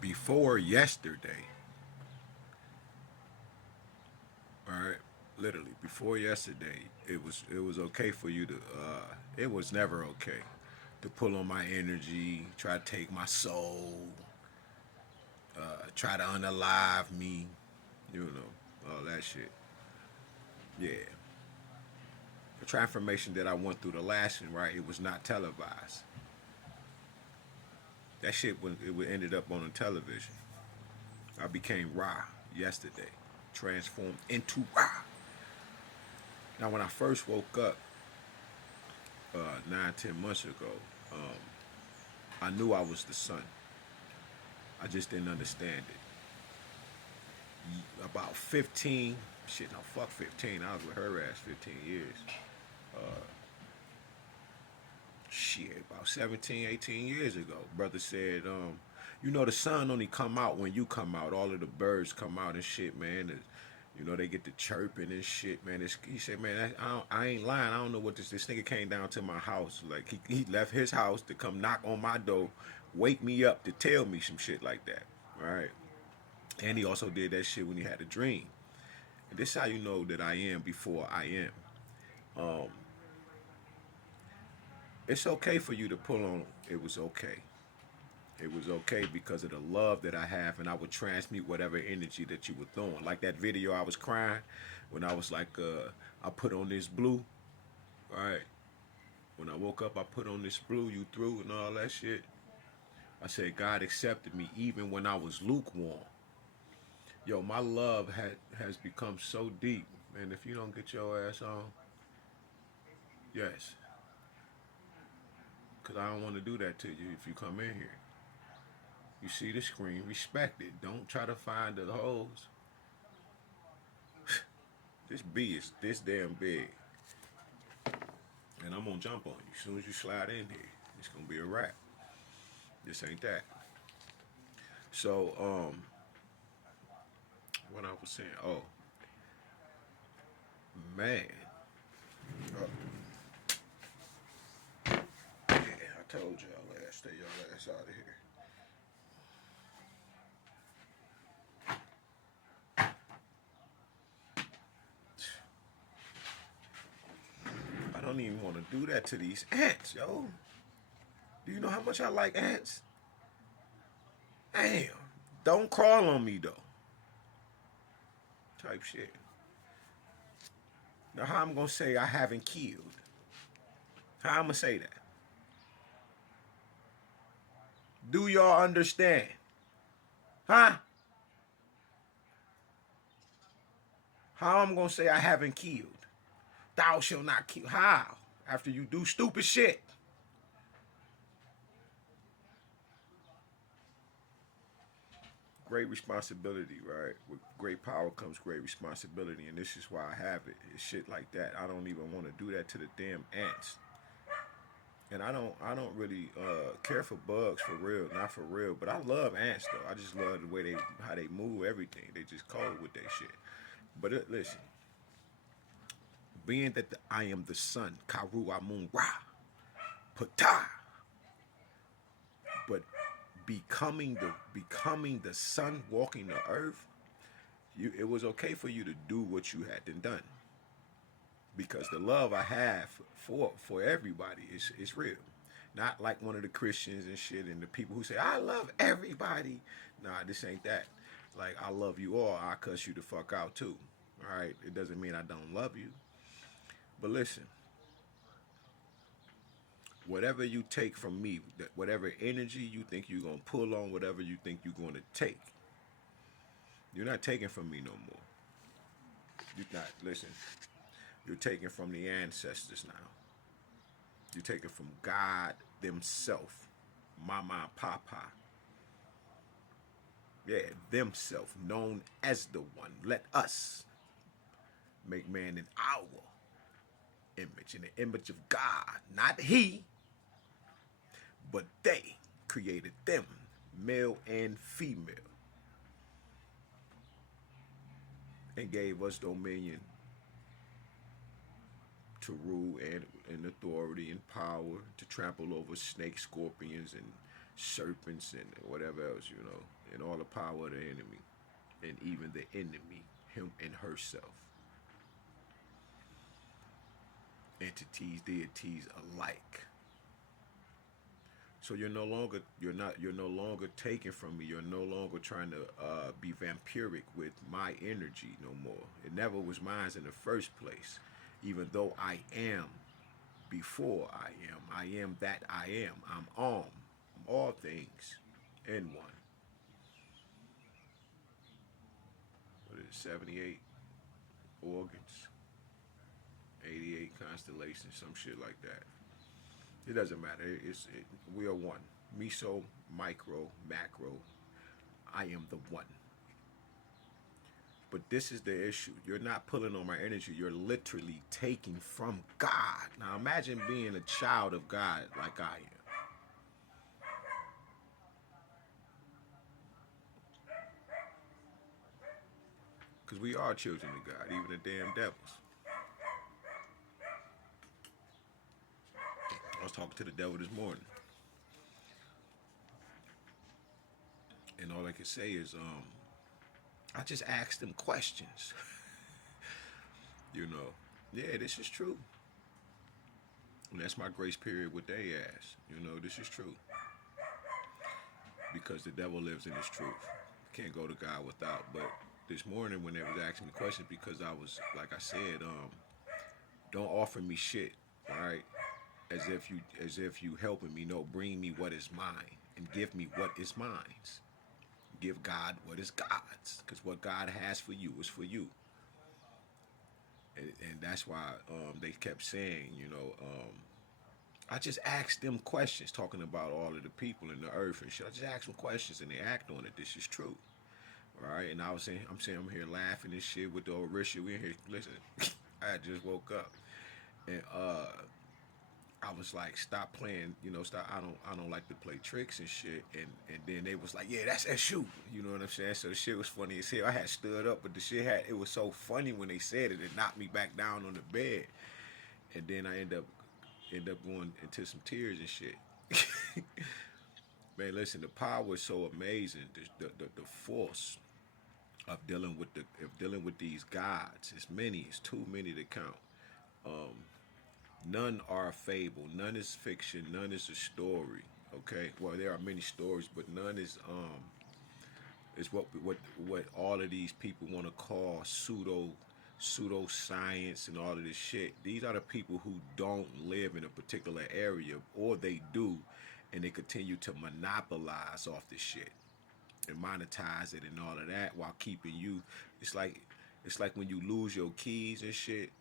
before yesterday, all right, literally before yesterday, it was okay for you to. It was never okay to pull on my energy, try to take my soul, try to unalive me, all that shit. Yeah, the transformation that I went through the last one, right? It was not televised. That shit ended up on the television. I became Ra yesterday, transformed into Ra. Now, when I first woke up 9, 10 months ago, I knew I was the son. I just didn't understand it. About 15, shit, no, fuck 15. I was with her ass 15 years. Shit, about 17, 18 years ago. Brother said, the sun only come out when you come out. All of the birds come out and shit, man. They get the chirping and shit, man. He said, man, I ain't lying. I don't know what this nigga came down to my house. Like, he left his house to come knock on my door, wake me up to tell me some shit like that, right? And he also did that shit when he had a dream. And this is how you know that I am before I am. Um, it's okay for you to pull on. It was okay. It was okay because of the love that I have, and I would transmute whatever energy that you were throwing. Like that video, I was crying when I was like, I put on this blue, right? When I woke up, I put on this blue you threw and all that shit. I said, God accepted me even when I was lukewarm. Yo, my love has become so deep, man. If you don't get your ass on, yes, because I don't want to do that to you if you come in here. You see the screen, respect it. Don't try to find the holes. This bee is this damn big. And I'm gonna jump on you. As soon as you slide in here, it's gonna be a wrap. This ain't that. So, what I was saying, oh man. Oh, yeah, I told y'all last, stay your ass out of here. I don't even want to do that to these ants, yo. Do you know how much I like ants? Damn. Don't crawl on me though. Type shit. Now how I'm gonna say I haven't killed? How I'm gonna say that? Do y'all understand? Huh? How I'm gonna say I haven't killed? Thou shalt not kill. How? After you do stupid shit. Great responsibility, right? With great power comes great responsibility, and this is why I have it. It's shit like that. I don't even want to do that to the damn ants. And I don't really care for bugs for real, not for real. But I love ants though. I just love the way how they move everything. They just cold with that shit. But listen, being that I am the sun, Karu Amun Ra, Ptah, but becoming the sun walking the earth, it was okay for you to do what you had done because the love I have for everybody is real. Not like one of the Christians and shit and the people who say I love everybody. Nah, this ain't that. Like I love you all. I cuss you the fuck out too. All right. It doesn't mean I don't love you. But listen, whatever you take from me, whatever energy you think you're gonna pull on, whatever you think you're gonna take, you're not taking from me no more. You're not. Listen, you're taking from the ancestors now. You're taking from God themselves, Mama and Papa. Yeah, themselves, known as the one. Let us make man in our image, in the image of God. Not he, but they created them, male and female, and gave us dominion to rule and authority and power to trample over snakes, scorpions, and serpents and whatever else. and all the power of the enemy, and even the enemy, him and herself, entities, deities alike. So you're no longer taking from me. You're no longer trying to be vampiric with my energy no more. It never was mine in the first place. Even though I am before I am that I am. I'm all things in one. What is it, 78 organs, 88 constellations, some shit like that. It doesn't matter. We are one. Meso, micro, macro. I am the one. But this is the issue. You're not pulling on my energy. You're literally taking from God. Now imagine being a child of God like I am. Because we are children of God, even the damn devils. I was talking to the devil this morning. And all I can say is, I just asked them questions. you know, yeah, this is true. And that's my grace period with they ass. This is true. Because the devil lives in his truth. Can't go to God without. But this morning when they was asking me questions, because I was, like I said, don't offer me shit, all right? As if you helping me. No, bring me what is mine and give me what is mine. Give God what is God's, because what God has for you is for you. And that's why they kept saying, I just asked them questions, talking about all of the people in the earth and shit. I just asked them questions and they act on it. This is true. All right. And I'm here laughing and shit with the old Risha. We in here, listen, I just woke up. And I was like, stop playing, stop. I don't like to play tricks and shit. And then they was like, yeah, that's you. You know what I'm saying? So the shit was funny as hell. I had stood up, but it was so funny when they said it. It knocked me back down on the bed. And then I end up going into some tears and shit. Man, listen, the power is so amazing. The force of dealing with these gods. It's too many to count. None are a fable. None is fiction. None is a story. Okay. Well, there are many stories, but none is what all of these people want to call pseudoscience and all of this shit. These are the people who don't live in a particular area, or they do, and they continue to monopolize off this shit and monetize it and all of that while keeping you. It's like when you lose your keys and shit,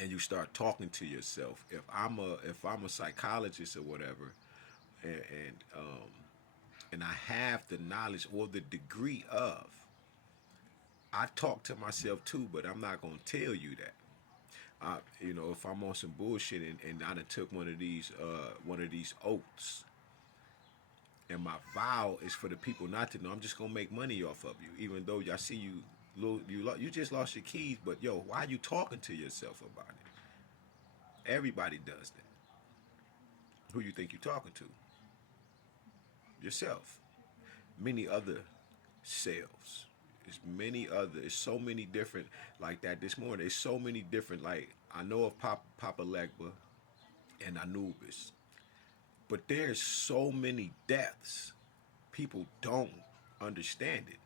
and you start talking to yourself. If I'm a psychologist or whatever, and and I have the knowledge or the degree of, I talk to myself too, but I'm not gonna tell you that. If I'm on some bullshit and I done took one of these oaths, and my vow is for the people not to know, I'm just gonna make money off of you, even though I see you just lost your keys, but yo, why are you talking to yourself about it? Everybody does that. Who you think you're talking to? Yourself. Many other selves. It's so many different like that this morning. There's so many different, like, I know of Papa Legba and Anubis, but there's so many depths. People don't understand it,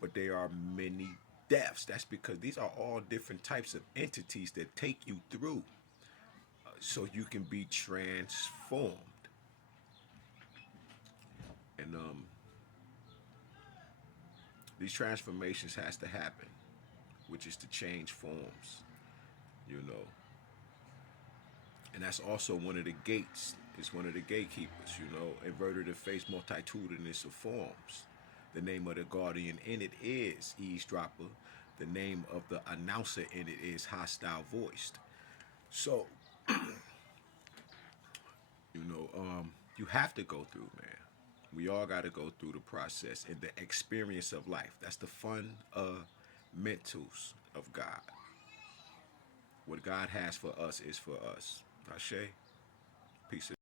but there are many depths. That's because these are all different types of entities that take you through, so you can be transformed. And these transformations has to happen, which is to change forms, you know. And that's also one of the gates. It's one of the gatekeepers, inverted to face multitudinous of forms. The name of the guardian in it is eavesdropper. The name of the announcer in it is hostile voiced. So, you have to go through, man. We all got to go through the process and the experience of life. That's the fundamentals of God. What God has for us is for us. Ashe, peace.